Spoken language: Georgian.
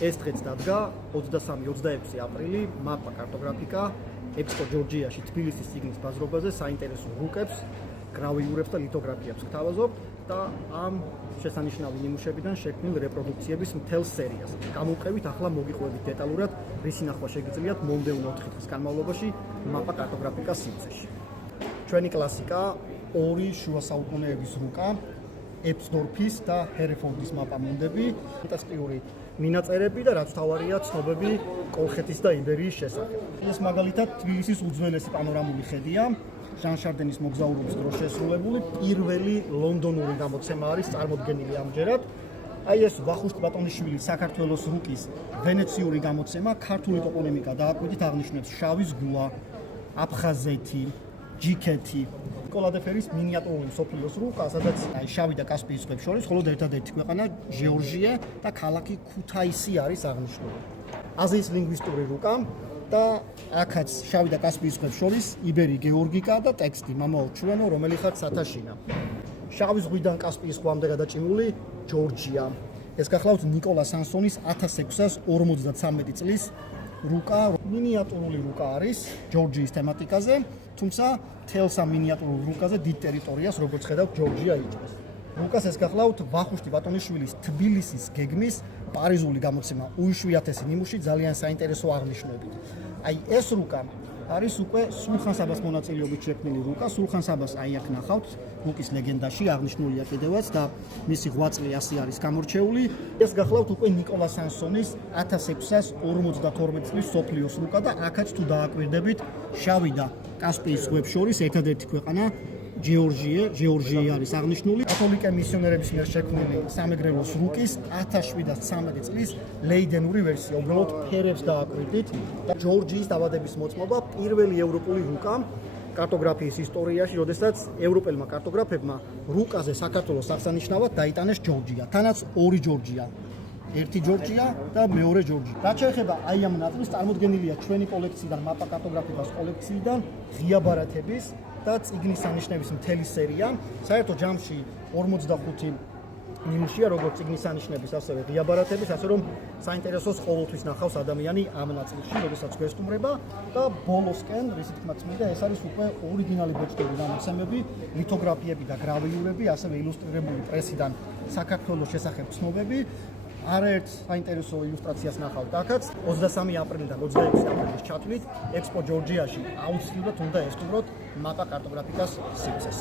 ეს დღეც დადგა 23-26 აპრილი მაპა კარტოგრაფიკა ექსპო ჯორჯიაში თბილისის ციგნის ბაზრობაზე საინტერესო რუკებს, გრავიურებს და ლითოგრაფიებს გთავაზობთ და ამ შესანიშნავი ნიმუშებიდან შექმნილ რეპროდუქციების მთელ სერიას. გამოვყევით ახლა მოგიყვებით დეტალურად, რისი ნახვა შეგიძლიათ მომდევნო 4 დღის განმავლობაში მაპა კარტოგრაფიკას სივრცეში. ჩვენი კლასიკა ორი შუა საუკუნეების რუკა, ებსდორფის და ჰერეფორდის მაპამუნდები, ფანტასტიკური მინაწერები და რაც თავარია ცნობები კოლხეთის და იბერიის შესახებ. ეს მაგალითად თბილისის უძველესი პანორამული ხედია, ჟან შარდენის მოგზაურობის დროს შესრულებული პირველი ლონდონური გამოცემა არის წარმოდგენილი ამჯერად. აი ეს ვახუშტ ბატონიშვილის საქართველოს რუკის ვენეციური გამოცემა ქართული ტოპონიმიკა დააკვირდით აღნიშნავს შავი ზღვა, აფხაზეთი, ჯიქეთი, კოლადეფერის მინიატურული მსოფლიოს რუკა, სადაც შავი და კასპიის ზღვებს შორის მხოლოდ ერთადერთი ქვეყანა ჟეორჟია და ქალაქი ქუთაისი არის აღნიშნული. აზიის ლინგვისტური რუკა და აქაც შავი და კასპიის ზღვებს შორის იბერი გეორგიკა და ტექსტი მამაო ჩვენო, რომელიღაც სათაშინა. შავი ზღვიდან კასპიის ზღვამდე გადაჭიმული ჯორჯია. ეს გახლავთ ნიკოლა სანსონის 1653 წლის რუკა, მინიატურული რუკა არის ჯორჯიის თემატიკაზე, თუმცა თელს ამ მინიატურულ რუკაზე დიდ ტერიტორიას, როგორც ხედავთ, ჯორჯია იჭერს. რუკას ეს გახლავთ ვახუშტი ბატონიშვილის თბილისის გეგმის პარიზული გამოცემა უიშვიათესი ნიმუში ძალიან საინტერესო აღნიშვნებით. აი ეს რუკა არის უკვე სულხან საბას მონაწილეობით შექმნილი რუკა. სულხან საბას აი აქ ნახავთ რუკის ლეგენდაში აღნიშნულია კიდევაც და მისი ღვაწლი ასე არის გამორჩეული. ეს გახლავთ უკვე ნიკოლა სანსონის 1652 წლის სოფლიოს რუკა და აქაც თუ დააკვირდებით შავი და კასპიის ზღვებს შორის ერთადერთი ქვეყანა ჟეორჟია არის აღნიშნული. კათოლიკე მისიონერების მიერ შექმნილი სამეგრელოს რუკის 1713 წლის ლეიდენური ვერსია. უბრალოდ ფერებს დააკვირდით და ჯორჯიის დაბადების მოწმობა პირველი ევროპული რუკა კარტოგრაფიის ისტორიაში, როდესაც ევროპელმა კარტოგრაფებმა რუკაზე საქართველოს აღსანიშნავად დაიტანეს ჯორჯია. თანაც ორი ჯორჯია. ერთი ჯორჯია და მეორე ჯორჯია. რაც შეეხება აი ამ ნაწილს, წარმოდგენილია ჩვენი კოლექციიდან, მაპა კარტოგრაფიკას კოლექციიდან ღია ბარათების და წიგნის ანიშნების მთელი სერია. საერთო ჯამში 45 ნიმუშია, როგორც წიგნის ანიშნების, ასევე ღია ბარათების, ასე რომ საინტერესოს ყოველთვის ნახავს ადამიანი ამ ნაწილში, როდესაც გვესტუმრება და ბოლოსკენ, რისი თქმაც მინდა, ეს არის უკვე ორიგინალი ბეჭდური გამოცემები, ლითოგრაფიები და გრავიურები, ასევე ილუსტრირებული პრესიდან საქართველოს შესახებ ცნობები. არაერთ საინტერესო ილუსტრაციას ნახავთ აქაც 23 აპრილიდან 26 აპრილის ჩათვლით ექსპო ჯორჯიაში აუცილებლად უნდა ესტუმროთ მაპა კარტოგრაფიკას სივრცეს.